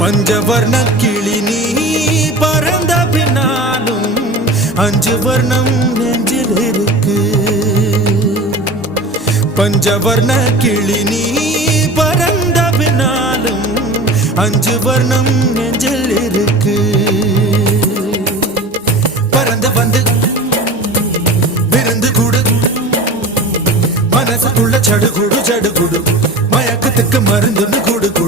பஞ்சவர்ண கிளி நீ பறந்த பின்னாலும் அஞ்சு வர்ணம் நெஞ்சில் இருக்கு. பஞ்சவர்ண கிளி நீ பறந்த பின்னாலும் அஞ்சு வர்ணம் நெஞ்சில் இருக்கு. பறந்து வந்து விருந்து கூடு மனசுக்குள்ள சடுகுடு சடுகுடு மயக்கத்துக்கு மருந்துன்னு கொடு.